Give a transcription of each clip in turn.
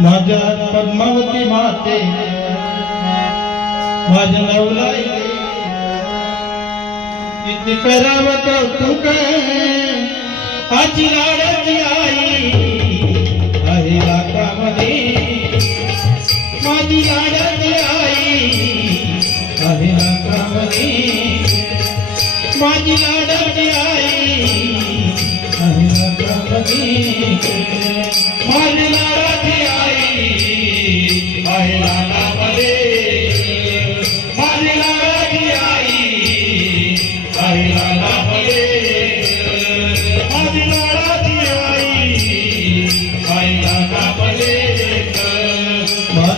माझ्या पद्मावती माते माझ्या नवलाई किती करावं कौतुक आजी लाडाची आई आहे लाटामध्ये माझी लाडाची आई आहे लाटामध्ये माझी लाडाची आई आहे लाटामध्ये माझी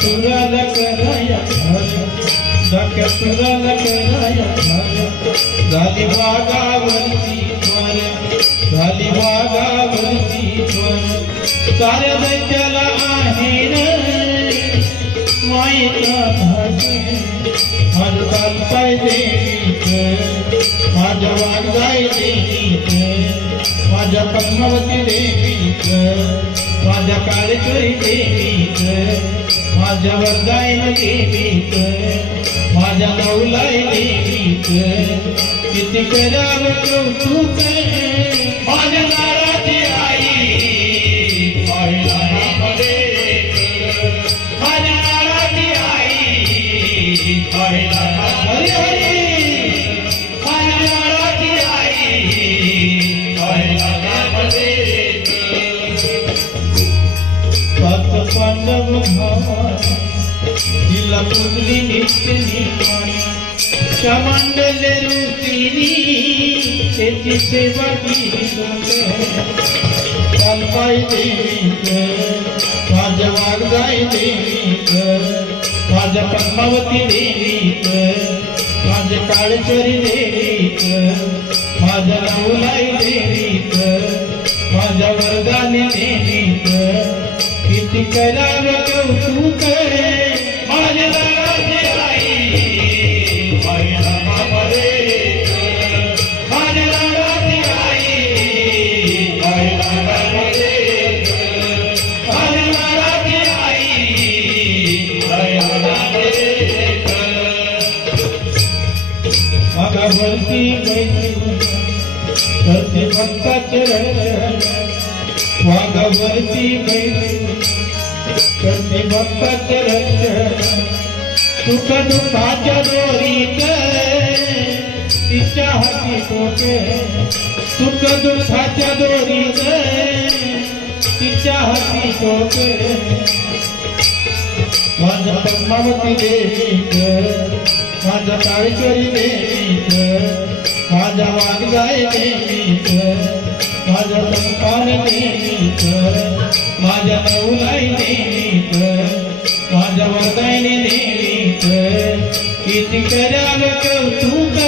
सुराला कराया डाक्या सुराला कराया झाली वाघावरती स्वर झाली वाघावरती साऱ्या दैत्याला आहे रे. माईचा भाषे माझ्या वागजाय देवीत माझ्या पद्मावती देवीत माझ्या काळेश्वरी देवीत माझ्यावर वरदायन गीत माझ्या नवलाई गीत किती करावं कौतुक माझ्या नाराची आई आई माझ्या नाराची आई पाहिला तिला पुजली नित्य निवाणी. त्या मांडले ऋषीनी त्याची सेवा केली चालपाय माझ्या वागजाय देवीत माझ्या पद्मावती देवीत माझ्या काळेश्वरी देवीत माझ्या नवलाई देवीत माझ्या वरदानी देवीत किती करा मागावरती बैठी करते भक्ताचे रक्षण वाघावरती बैठी करते भक्ताचे सुख दुःखाच्या दोरीत तिच्या हाती पोटे. सुख दुःखाच्या दोरीत तिच्या हाती पोटे. माझ्या पद्मावती देवी माझा काळेश्वरी देवीत माझा वागदाय देवीत माझा संपान देवीत माझ्या नवलाई देवीत माझ्या वरदायने देवीत किती करावं कौतुक